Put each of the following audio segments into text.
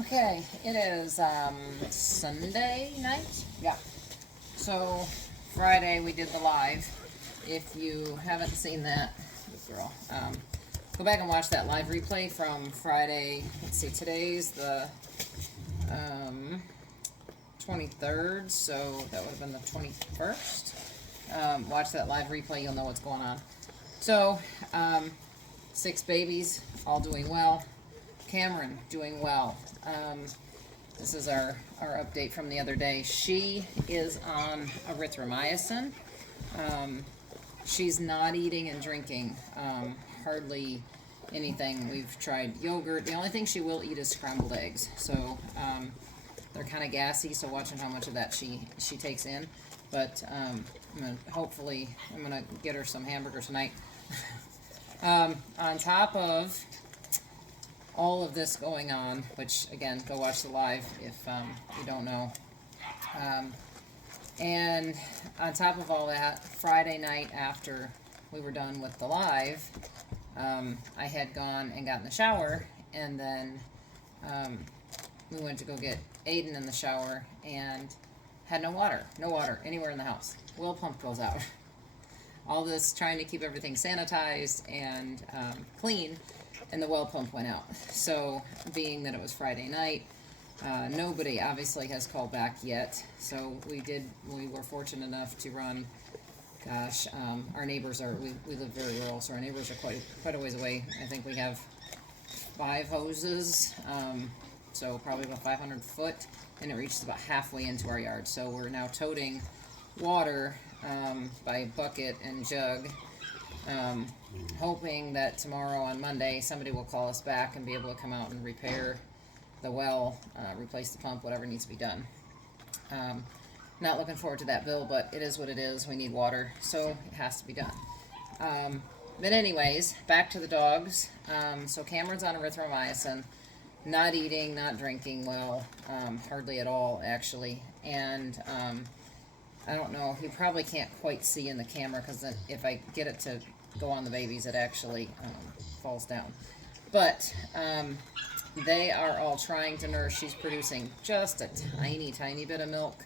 Okay, it is Sunday night. Yeah. So Friday we did the live. If you haven't seen that, good girl, go back and watch that live replay from Friday. Let's see, today's the 23rd, so that would have been the 21st. Watch that live replay, you'll know what's going on. So, 6 babies, all doing well. Cameron doing well. This is our update from the other day. She is on erythromycin. She's not eating and drinking hardly anything. We've tried yogurt. The only thing she will eat is scrambled eggs. So they're kind of gassy, so watching how much of that she takes in. But hopefully I'm gonna get her some hamburger tonight. On top of all of this going on, which again, go watch the live if you don't know. And on top of all that, Friday night after we were done with the live, I had gone and got in the shower, and then we went to go get Aiden in the shower and had no water anywhere in the house. Well pump goes out. All this trying to keep everything sanitized and clean, and the well pump went out. So being that it was Friday night, nobody obviously has called back yet. So we were fortunate enough to run, gosh, our neighbors we live very rural, so our neighbors are quite a ways away. I think we have 5 hoses, so probably about 500 foot, and it reaches about halfway into our yard. So we're now toting water by bucket and jug, hoping that tomorrow on Monday somebody will call us back and be able to come out and repair the well, replace the pump, whatever needs to be done. Not looking forward to that bill, but it is what it is. We need water, so it has to be done. But anyways, back to the dogs. So Cameron's on erythromycin, not eating, not drinking well, hardly at all actually, and I don't know, you probably can't quite see in the camera because if I get it to go on the babies, it actually falls down. But they are all trying to nurse. She's producing just a tiny bit of milk,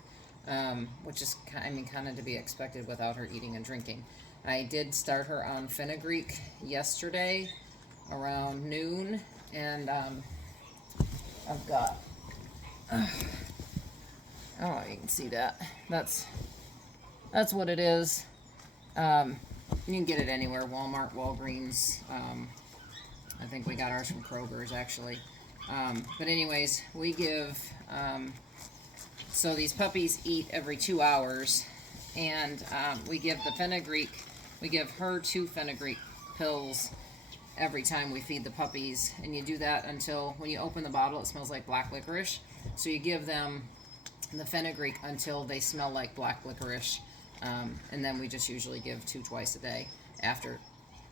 which is, kind of to be expected without her eating and drinking. I did start her on fenugreek yesterday around noon, and I've got, oh, you can see that. That's what it is. You can get it anywhere, Walmart, Walgreens. I think we got ours from Kroger's actually. But anyways, we give, so these puppies eat every 2 hours, and we give the fenugreek, we give her 2 fenugreek pills every time we feed the puppies, and you do that until, when you open the bottle, it smells like black licorice. So you give them the fenugreek until they smell like black licorice. And then we just usually give 2 twice a day after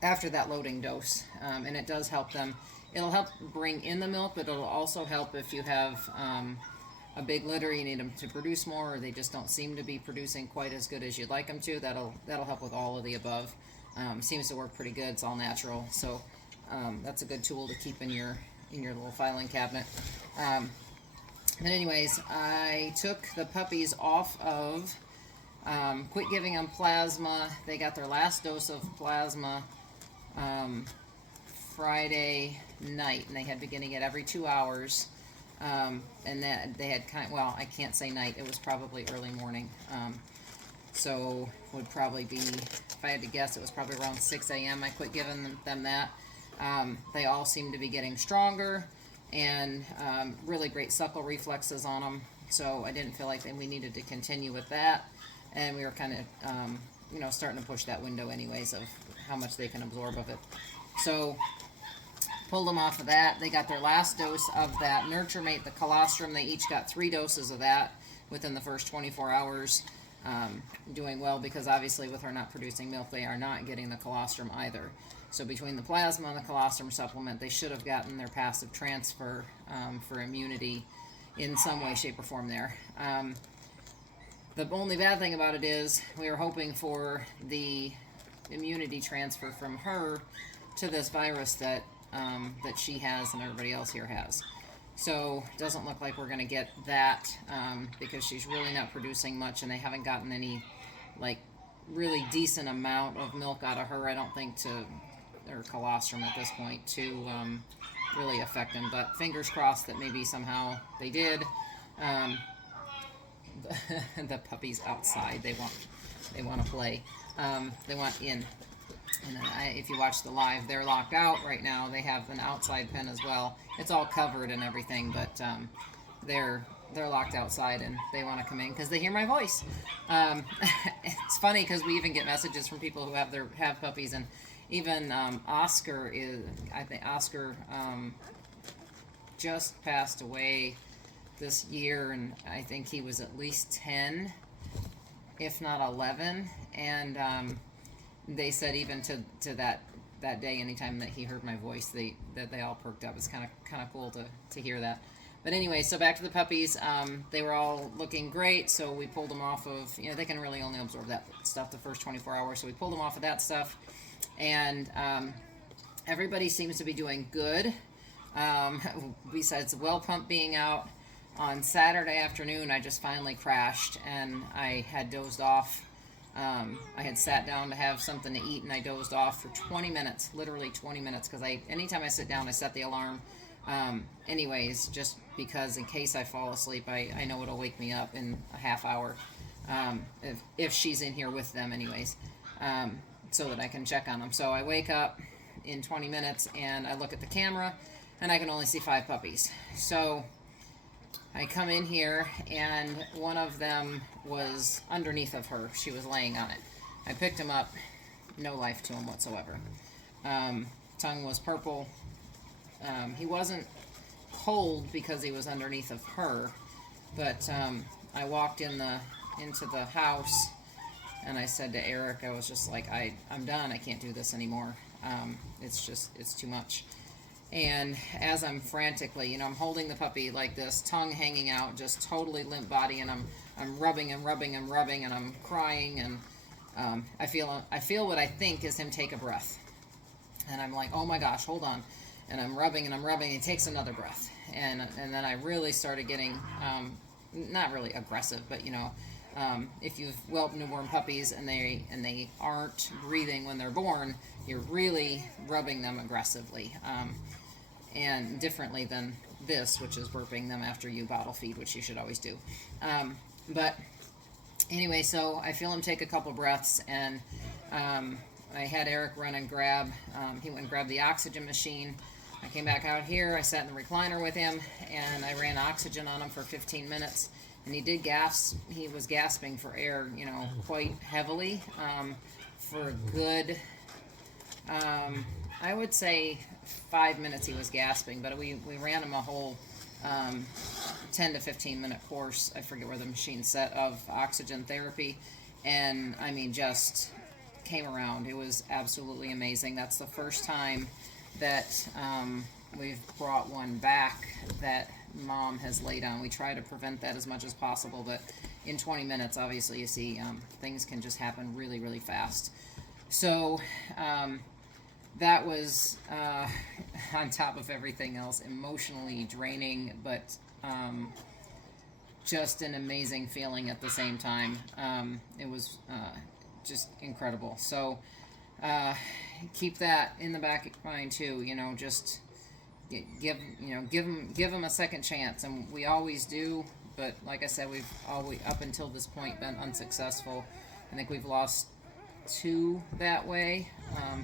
that loading dose, and it does help them. It'll help bring in the milk, but it'll also help if you have a big litter, you need them to produce more, or they just don't seem to be producing quite as good as you'd like them to. That'll help with all of the above. Seems to work pretty good. It's all natural, so that's a good tool to keep in your little filing cabinet. But anyways, I took the puppies off of. Quit giving them plasma. They got their last dose of plasma Friday night, and they had been getting it every 2 hours. And that they had I can't say night. It was probably early morning. So would probably be, if I had to guess, it was probably around 6 a.m. I quit giving them that. They all seem to be getting stronger, and really great suckle reflexes on them. So I didn't feel like we needed to continue with that. And we were kind of, starting to push that window anyways of how much they can absorb of it. So, pulled them off of that. They got their last dose of that Nurture Mate, the colostrum. They each got 3 doses of that within the first 24 hours. Doing well, because obviously with her not producing milk, they are not getting the colostrum either. So between the plasma and the colostrum supplement, they should have gotten their passive transfer for immunity in some way, shape, or form there. The only bad thing about it is we were hoping for the immunity transfer from her to this virus that she has and everybody else here has. So it doesn't look like we're going to get that because she's really not producing much, and they haven't gotten any like really decent amount of milk out of her, I don't think, or colostrum at this point, to really affect them. But fingers crossed that maybe somehow they did. The puppies outside, they want to play. They want in. And if you watch the live, they're locked out right now. They have an outside pen as well. It's all covered and everything, but they're locked outside and they want to come in because they hear my voice. It's funny because we even get messages from people who have puppies, and even Oscar I think Oscar just passed away this year, and I think he was at least 10, if not 11, and they said even to that day, anytime that he heard my voice, that they all perked up. It's kind of cool to hear that. But anyway, so back to the puppies. They were all looking great, so we pulled them off of, they can really only absorb that stuff the first 24 hours, so we pulled them off of that stuff, and everybody seems to be doing good, besides the well pump being out. On Saturday afternoon, I just finally crashed, and I had dozed off. I had sat down to have something to eat, and I dozed off for 20 minutes, literally 20 minutes, because anytime I sit down, I set the alarm. Anyways, just because in case I fall asleep, I know it'll wake me up in a half hour, if she's in here with them anyways, so that I can check on them. So I wake up in 20 minutes, and I look at the camera, and I can only see 5 puppies. So I come in here, and one of them was underneath of her. She was laying on it. I picked him up, no life to him whatsoever. Tongue was purple. He wasn't cold because he was underneath of her, but I walked into the house, and I said to Eric, I was just like, I'm done. I can't do this anymore. It's too much. And as I'm frantically, I'm holding the puppy like this, tongue hanging out, just totally limp body, and I'm rubbing and rubbing and rubbing, and I'm crying, and I feel what I think is him take a breath, and I'm like, oh my gosh, hold on, and I'm rubbing and I'm rubbing, and he takes another breath, and then I really started getting not really aggressive, but if you've whelped newborn puppies and they aren't breathing when they're born, you're really rubbing them aggressively, and differently than this, which is burping them after you bottle feed, which you should always do. But anyway, so I feel him take a couple breaths, and I had Eric run and he went and grabbed the oxygen machine. I came back out here, I sat in the recliner with him, and I ran oxygen on him for 15 minutes. And he did gasp. He was gasping for air, quite heavily, for a good, I would say 5 minutes he was gasping, but we ran him a whole 10 to 15 minute course, I forget where the machine set, of oxygen therapy, and I mean, just came around. It was absolutely amazing. That's the first time that we've brought one back that Mom has laid on. We try to prevent that as much as possible, but in 20 minutes, obviously, you see, things can just happen really, really fast. So that was, on top of everything else, emotionally draining, but just an amazing feeling at the same time. It was just incredible. So keep that in the back of your mind too. Just give them a second chance, and we always do. But like I said, we've always, up until this point, been unsuccessful. I think we've lost 2 that way,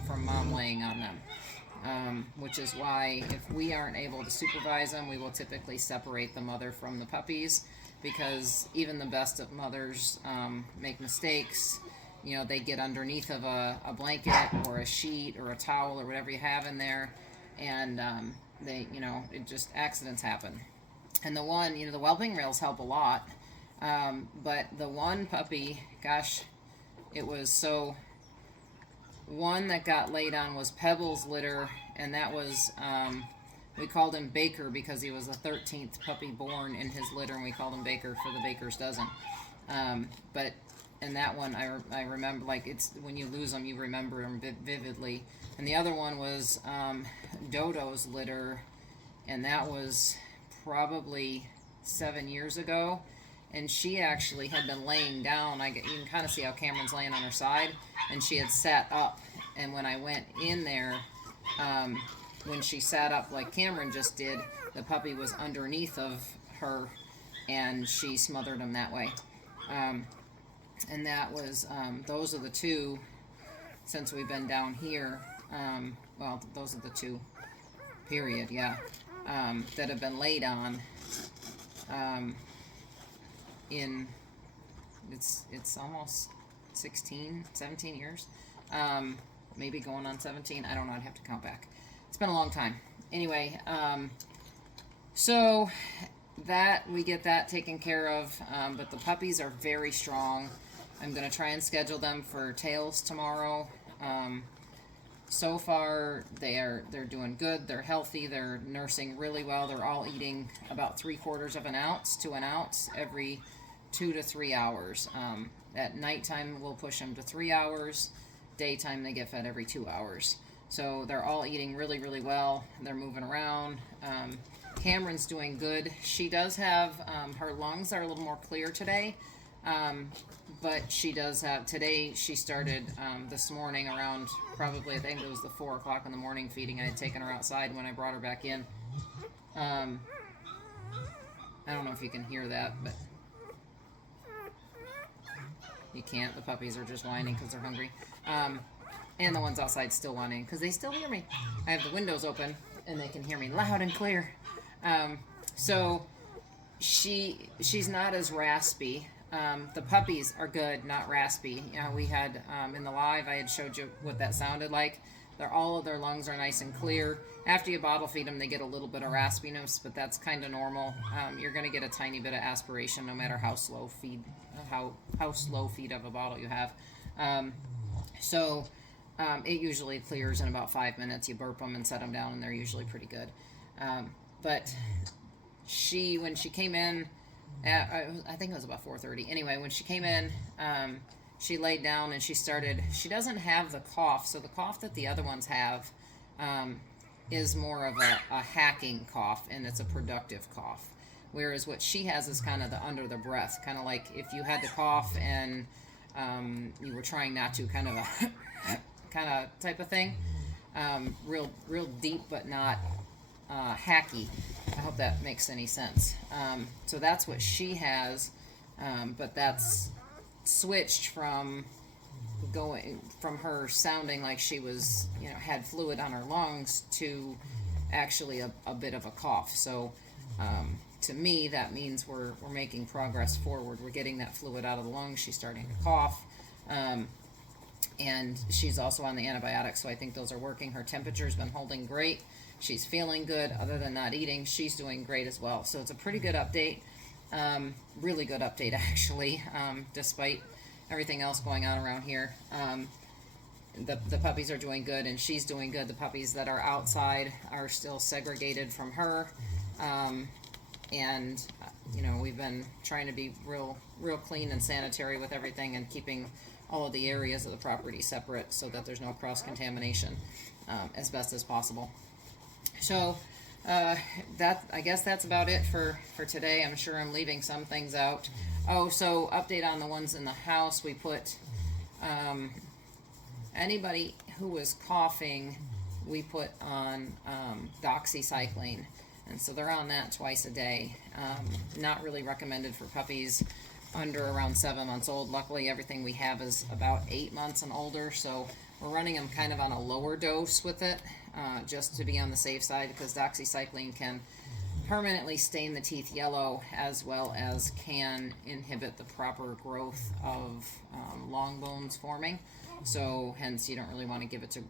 from Mom laying on them, which is why if we aren't able to supervise them, we will typically separate the mother from the puppies, because even the best of mothers make mistakes. They get underneath of a blanket or a sheet or a towel or whatever you have in there, and it just, accidents happen. And the one, the whelping rails help a lot, but the one puppy, gosh, it was so, one that got laid on was Pebble's litter, and that was, we called him Baker because he was the 13th puppy born in his litter, and we called him Baker for the baker's dozen. And that one, I remember, like, it's, when you lose them, you remember them vividly. And the other one was Dodo's litter, and that was probably 7 years ago, and she actually had been laying down. You can kind of see how Cameron's laying on her side, and she had sat up. And when I went in there, when she sat up like Cameron just did, the puppy was underneath of her, and she smothered him that way. And that was, those are the two, since we've been down here, well, those are the two, period, yeah, that have been laid on, it's almost 17 years, maybe going on 17, I don't know, I'd have to count back. It's been a long time. Anyway, so that, we get that taken care of, but the puppies are very strong. I'm going to try and schedule them for tails tomorrow. So far, they're doing good. They're healthy. They're nursing really well. They're all eating about 3/4 of an ounce to an ounce every 2 to 3 hours. At nighttime, we'll push them to 3 hours. Daytime, they get fed every 2 hours. So they're all eating really, really well. They're moving around. Cameron's doing good. She does have, her lungs are a little more clear today. But she does have, today she started this morning around probably, I think it was the 4 o'clock in the morning feeding. I had taken her outside when I brought her back in. I don't know if you can hear that, but you can't. The puppies are just whining because they're hungry. And the ones outside still whining because they still hear me. I have the windows open and they can hear me loud and clear. So she's not as raspy. The puppies are good, not raspy. You know, we had, in the live, I had showed you what that sounded like. All of their lungs are nice and clear. After you bottle feed them, they get a little bit of raspiness, but that's kind of normal. You're going to get a tiny bit of aspiration no matter how slow feed of a bottle you have. It usually clears in about 5 minutes. You burp them and set them down, and they're usually pretty good. But when she came in, I think it was about 4:30. Anyway, when she came in, she laid down and she doesn't have the cough. So the cough that the other ones have is more of a hacking cough, and it's a productive cough. Whereas what she has is kind of the under the breath, kind of like if you had to cough and you were trying not to, kind of a kind of type of thing. Real deep, but not hacky. I hope that makes any sense. So that's what she has, but that's switched from her sounding like she was, had fluid on her lungs to actually a bit of a cough. So to me, that means we're making progress forward. We're getting that fluid out of the lungs. She's starting to cough. And she's also on the antibiotics, so I think those are working. Her temperature's been holding great. She's feeling good. Other than not eating, she's doing great as well. So it's a pretty good update. Really good update, actually, despite everything else going on around here. The puppies are doing good, and she's doing good. The puppies that are outside are still segregated from her. And we've been trying to be real clean and sanitary with everything, and keeping all of the areas of the property separate so that there's no cross-contamination as best as possible. So I guess that's about it for today. I'm sure I'm leaving some things out. Oh, so update on the ones in the house. We put anybody who was coughing, we put on doxycycline. And so they're on that twice a day. Not really recommended for puppies under around 7 months old. Luckily, everything we have is about 8 months and older, so we're running them kind of on a lower dose with it, just to be on the safe side, because doxycycline can permanently stain the teeth yellow, as well as can inhibit the proper growth of long bones forming. So hence you don't really want to give it to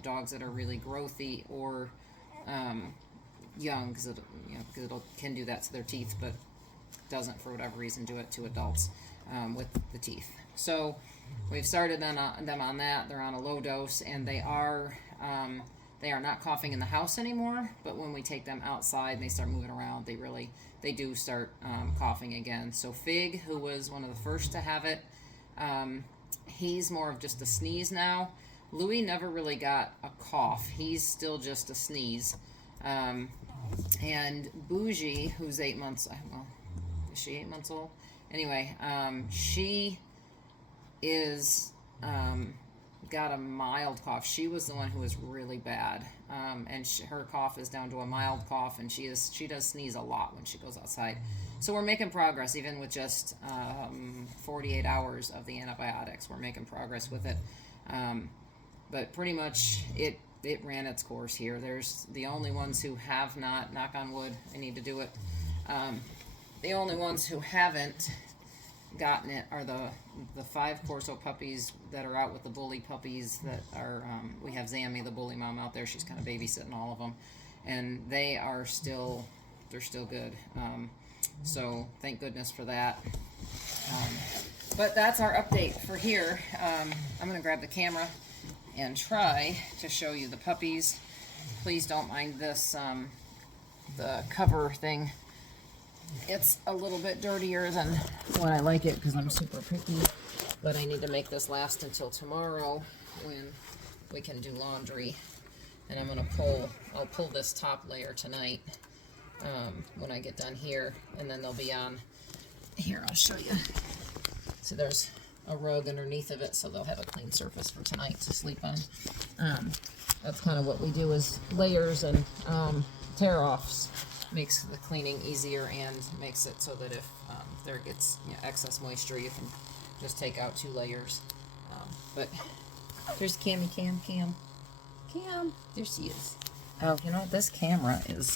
dogs that are really growthy or young, because it can do that to their teeth, but doesn't for whatever reason do it to adults with the teeth. So we've started them on that. They're on a low dose, and they are not coughing in the house anymore, but when we take them outside and they start moving around, they do start coughing again. So Fig, who was one of the first to have it, he's more of just a sneeze now. Louis never really got a cough. He's still just a sneeze. And Bougie, who's 8 months, well, is she 8 months old? Anyway, she is got a mild cough. She was the one who was really bad, and her cough is down to a mild cough, and she does sneeze a lot when she goes outside. So we're making progress, even with just 48 hours of the antibiotics. We're making progress with it, but pretty much it ran its course here. There's the only ones who have not, knock on wood, I need to do it. The only ones who haven't gotten it are the 5 Corso puppies that are out with the bully puppies that are, we have Zammy, the bully mom, out there. She's kind of babysitting all of them, and they're still good. So thank goodness for that. But that's our update for here. I'm going to grab the camera and try to show you the puppies. Please don't mind this, the cover thing. It's a little bit dirtier than what I like it because I'm super picky, but I need to make this last until tomorrow when we can do laundry. And I'll pull this top layer tonight when I get done here, and then they'll be on here. I'll show you. So there's a rug underneath of it, so they'll have a clean surface for tonight to sleep on. That's kind of what we do, is layers and tear-offs. Makes the cleaning easier and makes it so that if there gets excess moisture, you can just take out 2 layers. But there's Cam, there she is. Oh, you know, this camera is